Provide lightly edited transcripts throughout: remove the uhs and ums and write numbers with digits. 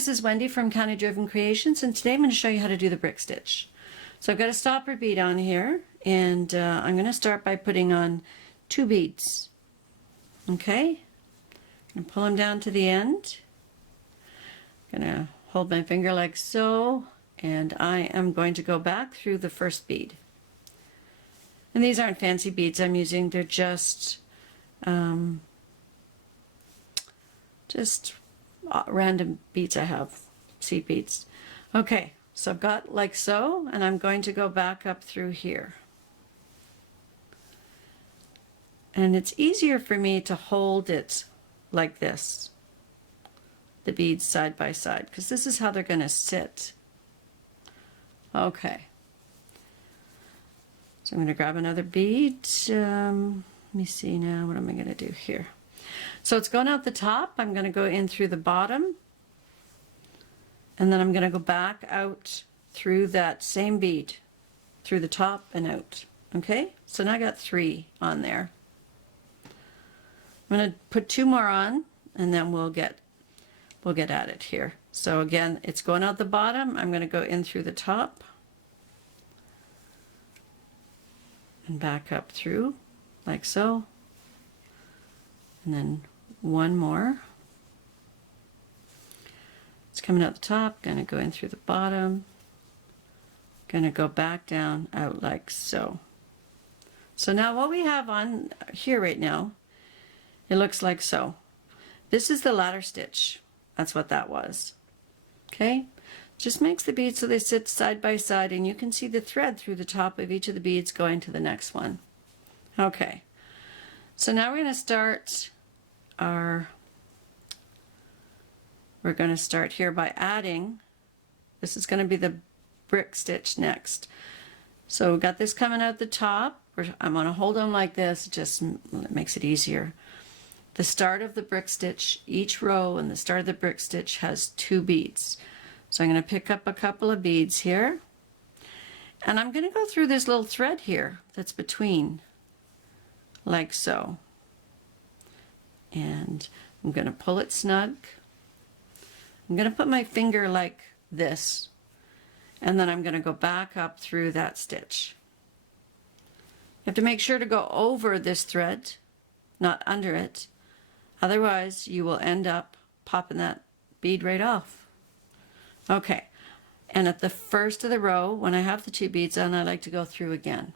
this is Wendy from County Driven Creations, and today I'm going to show you how to do the brick stitch. So I've got a stopper bead on here, and I'm going to start by putting on 2 beads. Okay, I'm going to pull them down to the end. I'm going to hold my finger like so, and I am going to go back through the first bead. And these aren't fancy beads I'm using, they're just random beads I have, seed beads. Okay, so I've got like so, and I'm going to go back up through here. And it's easier for me to hold it like this, the beads side by side, because this is how they're going to sit. Okay. So I'm going to grab another bead. Let me see now, what am I going to do here? So it's going out the top. I'm going to go in through the bottom, and then I'm going to go back out through that same bead, through the top and out. Okay, so now I got 3 on there. I'm going to put 2 more on, and then we'll get at it here. So again, it's going out the bottom. I'm going to go in through the top and back up through like so, and then 1 more. It's coming out the top, going to go in through the bottom, going to go back down out like so. So now what we have on here right now, it looks like so. This is the ladder stitch. That's what that was. Okay, just makes the beads so they sit side by side, and you can see the thread through the top of each of the beads going to the next one. Okay, so now we're going to start we're going to start here by adding, this is going to be the brick stitch next. So we've got this coming out the top. I'm going to hold on like this, just it makes it easier. The start of the brick stitch, each row and the start of the brick stitch has 2 beads. So I'm going to pick up a couple of beads here, and I'm going to go through this little thread here that's between, like so. And I'm going to pull it snug. I'm going to put my finger like this, and then I'm going to go back up through that stitch. You have to make sure to go over this thread, not under it. Otherwise, you will end up popping that bead right off. Okay, and at the first of the row, when I have the 2 beads on, I like to go through again.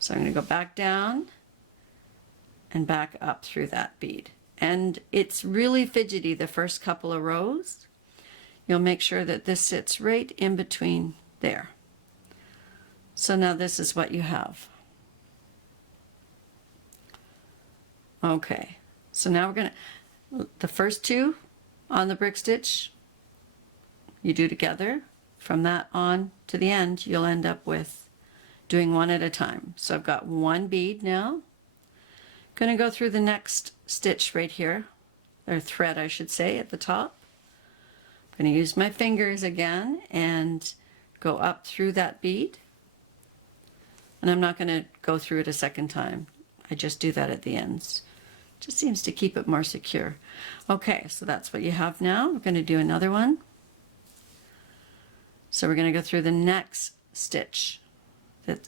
So I'm going to go back down and back up through that bead. And it's really fidgety the first couple of rows. You'll make sure that this sits right in between there. So now this is what you have. Okay, so now we're going to, the first 2 on the brick stitch, you do together. From that on to the end, you'll end up with doing 1 at a time. So I've got 1 bead now. Going to go through the next stitch right here, or thread I should say, at the top. I'm going to use my fingers again and go up through that bead. And I'm not going to go through it a second time. I just do that at the ends. Just seems to keep it more secure. Okay, so that's what you have now. We're going to do another one. So we're going to go through the next stitch,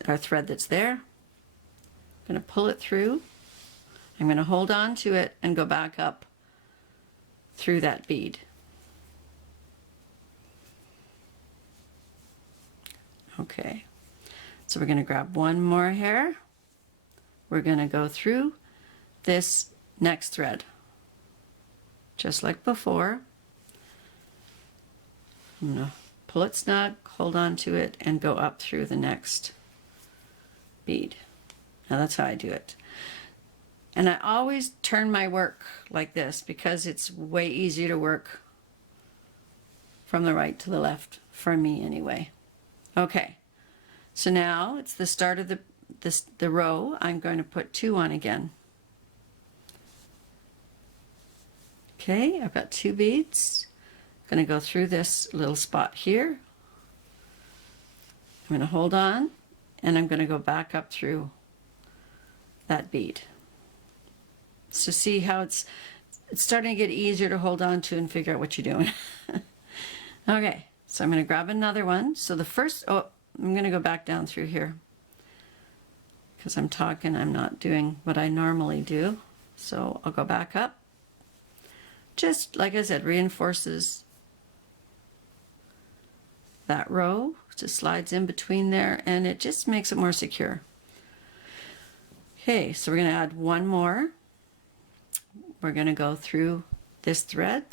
our thread that's there. I'm going to pull it through. I'm going to hold on to it and go back up through that bead. Okay, so we're going to grab 1 more here. We're going to go through this next thread, just like before. I'm going to pull it snug, hold on to it, and go up through the next bead. Now that's how I do it. And I always turn my work like this because it's way easier to work from the right to the left, for me anyway. Okay, so now it's the start of the row. I'm going to put 2 on again. Okay, I've got 2 beads. I'm going to go through this little spot here. I'm going to hold on, and I'm going to go back up through that bead. So see how it's it's starting to get easier to hold on to and figure out what you're doing. Okay, so I'm going to grab another one. So the first, oh, I'm going to go back down through here because I'm talking, I'm not doing what I normally do. So I'll go back up. Just like I said, reinforces that row, just slides in between there, and it just makes it more secure. Okay, so we're going to add one more. We're going to go through this thread,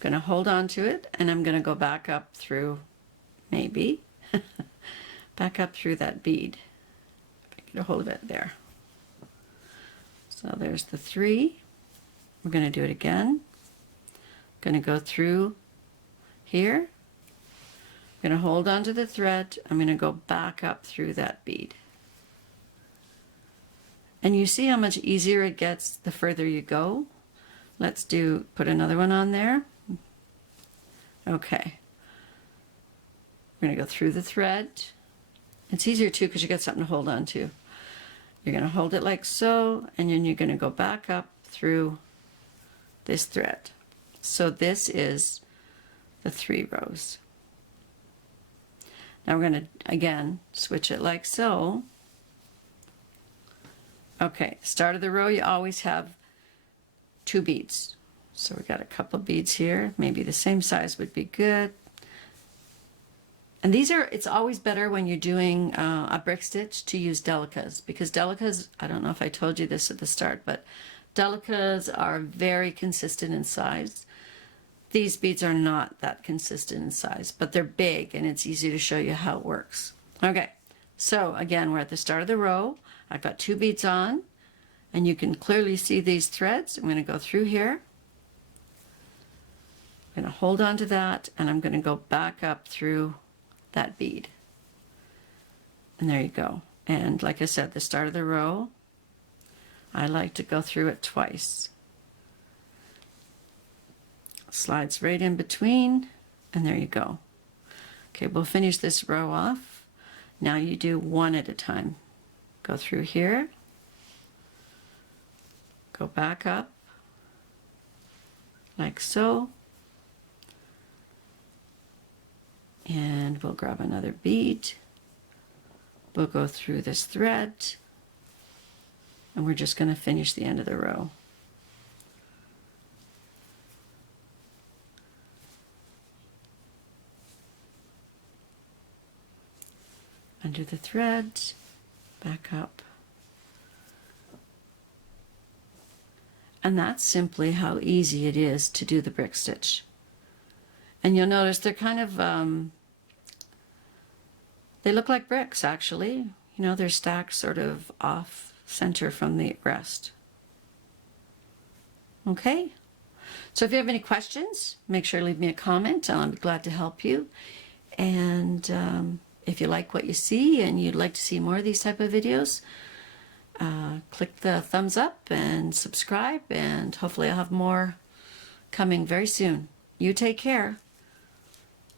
going to hold on to it, and I'm going to go back up through, maybe, back up through that bead. If I get a hold of it there. So there's the 3. We're going to do it again. Going to go through here. I'm going to hold on to the thread. I'm going to go back up through that bead. And you see how much easier it gets the further you go. Let's put another one on there. Okay. We're going to go through the thread. It's easier too because you got something to hold on to. You're going to hold it like so, and then you're going to go back up through this thread. So this is the 3 rows. Now we're going to, again, switch it like so. Okay, start of the row, you always have 2 beads. So we got a couple beads here. Maybe the same size would be good. And these are, it's always better when you're doing a brick stitch to use delicas, because delicas, I don't know if I told you this at the start, but delicas are very consistent in size. These beads are not that consistent in size, but they're big and it's easy to show you how it works. Okay, so again, we're at the start of the row. I've got 2 beads on, and you can clearly see these threads. I'm going to go through here. I'm going to hold on to that, and I'm going to go back up through that bead. And there you go. And like I said, the start of the row, I like to go through it twice. Slides right in between, and there you go. Okay, we'll finish this row off. Now you do one at a time. Go through here, go back up, like so, and we'll grab another bead. We'll go through this thread, and we're just going to finish the end of the row. Undo the thread, back up. And that's simply how easy it is to do the brick stitch. And you'll notice they're kind of, they look like bricks actually. You know, they're stacked sort of off center from the rest. Okay, so if you have any questions, make sure to leave me a comment. I'll be glad to help you. And if you like what you see and you'd like to see more of these type of videos, click the thumbs up and subscribe, and hopefully I'll have more coming very soon. You take care.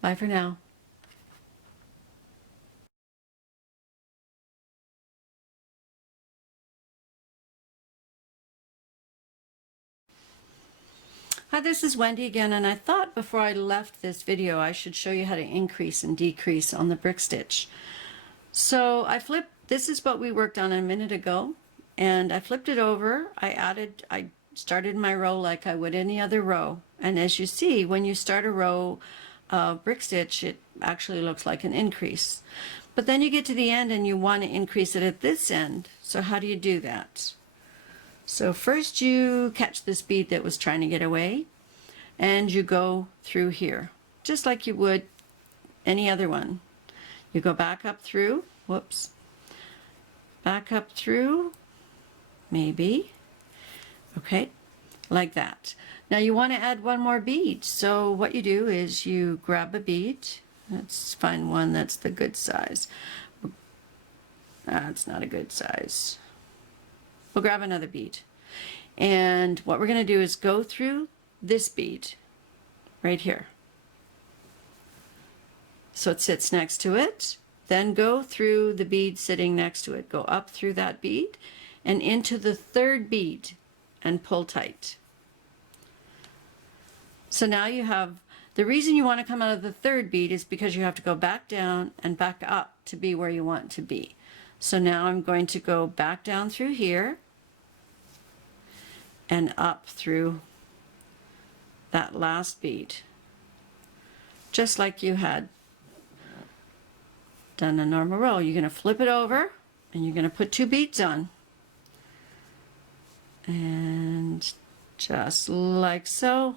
Bye for now. Hi, this is Wendy again, and I thought before I left this video I should show you how to increase and decrease on the brick stitch. So I flipped, this is what we worked on a minute ago, and I flipped it over. I started my row like I would any other row, and as you see, when you start a row brick stitch, it actually looks like an increase. But then you get to the end and you want to increase it at this end. So how do you do that? So first you catch this bead that was trying to get away, and you go through here, just like you would any other one. You go back up through, whoops, back up through, maybe, okay, like that. Now you want to add one more bead, so what you do is you grab a bead. Let's find one that's the good size. That's not a good size. We'll grab another bead. And what we're going to do is go through this bead right here. So it sits next to it. Then go through the bead sitting next to it. Go up through that bead and into the third bead and pull tight. So now you have, the reason you want to come out of the third bead is because you have to go back down and back up to be where you want to be. So now I'm going to go back down through here and up through that last bead, just like you had done a normal row. You're going to flip it over and you're going to put 2 beads on. And just like so,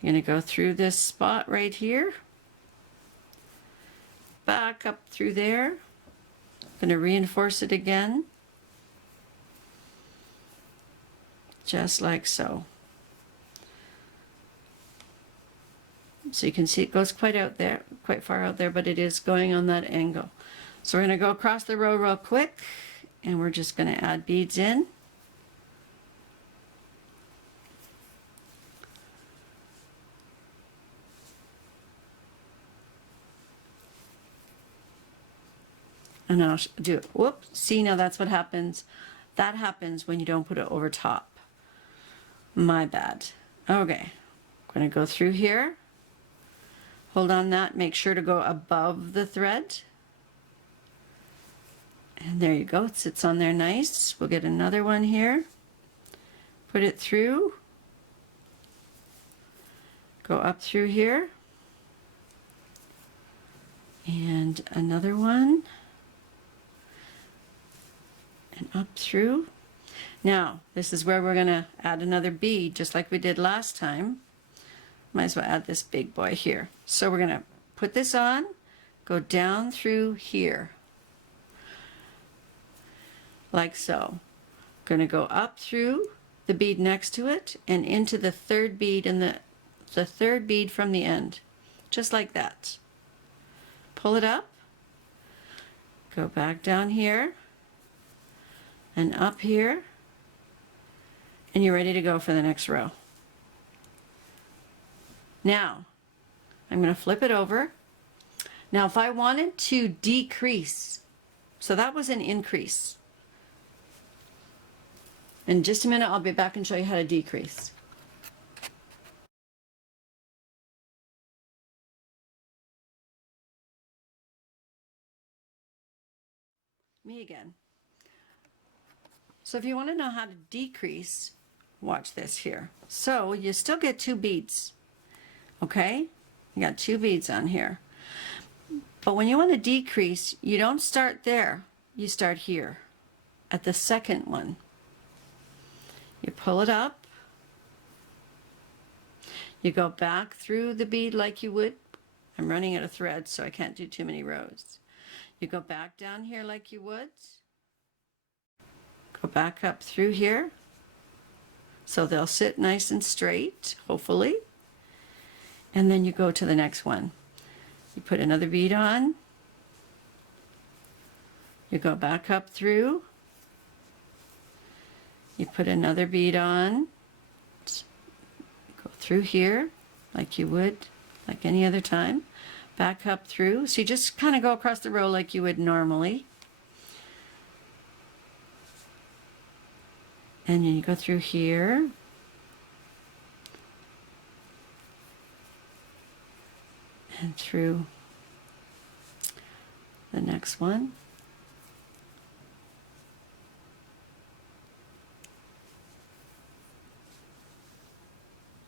you're going to go through this spot right here, back up through there, going to reinforce it again, just like so. So you can see it goes quite far out there, but it is going on that angle. So we're going to go across the row real quick, and we're just going to add beads in. And I'll do it. Whoops, see, now that's what happens. That happens when you don't put it over top. My bad. Okay, I'm going to go through here. Hold on that, make sure to go above the thread. And there you go, it sits on there nice. We'll get another one here. Put it through. Go up through here. And another one. And up through. Now, this is where we're going to add another bead, just like we did last time. Might as well add this big boy here. So we're going to put this on, go down through here, like so. Going to go up through the bead next to it and into the third bead and the third bead from the end, just like that. Pull it up, go back down here and up here, and you're ready to go for the next row. Now, I'm going to flip it over. Now, if I wanted to decrease, so that was an increase. In just a minute, I'll be back and show you how to decrease. Me again. So if you want to know how to decrease, watch this here. So you still get 2 beads. Okay, you got 2 beads on here. But when you want to decrease, you don't start there. You start here at the second one. You pull it up. You go back through the bead like you would. I'm running out of thread, so I can't do too many rows. You go back down here like you would. Go back up through here. So they'll sit nice and straight, hopefully. And then you go to the next one. You put another bead on. You go back up through. You put another bead on. Go through here like you would, like any other time. Back up through. So you just kind of go across the row like you would normally. And then you go through here. And through the next one.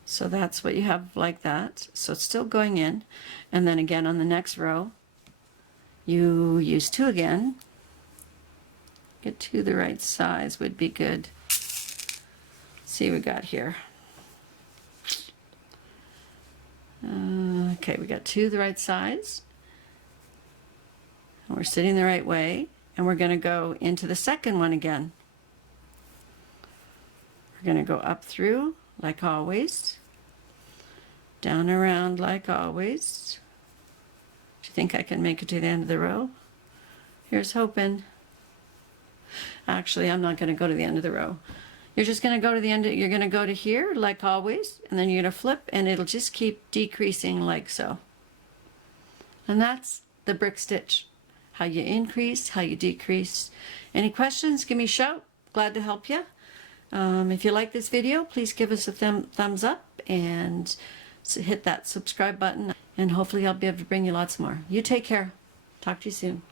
So that's what you have like that. So it's still going in. And then again on the next row, you use 2 again. Get 2 the right size would be good. Let's see what we got here. Okay, we got 2 the right size. And we're sitting the right way. And we're going to go into the second one again. We're going to go up through like always. Down around like always. Do you think I can make it to the end of the row? Here's hoping. Actually, I'm not going to go to the end of the row. You're just going to go to the end, you're going to go to here like always, and then you're going to flip and it'll just keep decreasing like so. And that's the brick stitch. How you increase, how you decrease. Any questions, give me a shout. Glad to help you. If you like this video, please give us a thumbs up and hit that subscribe button, and hopefully I'll be able to bring you lots more. You take care. Talk to you soon.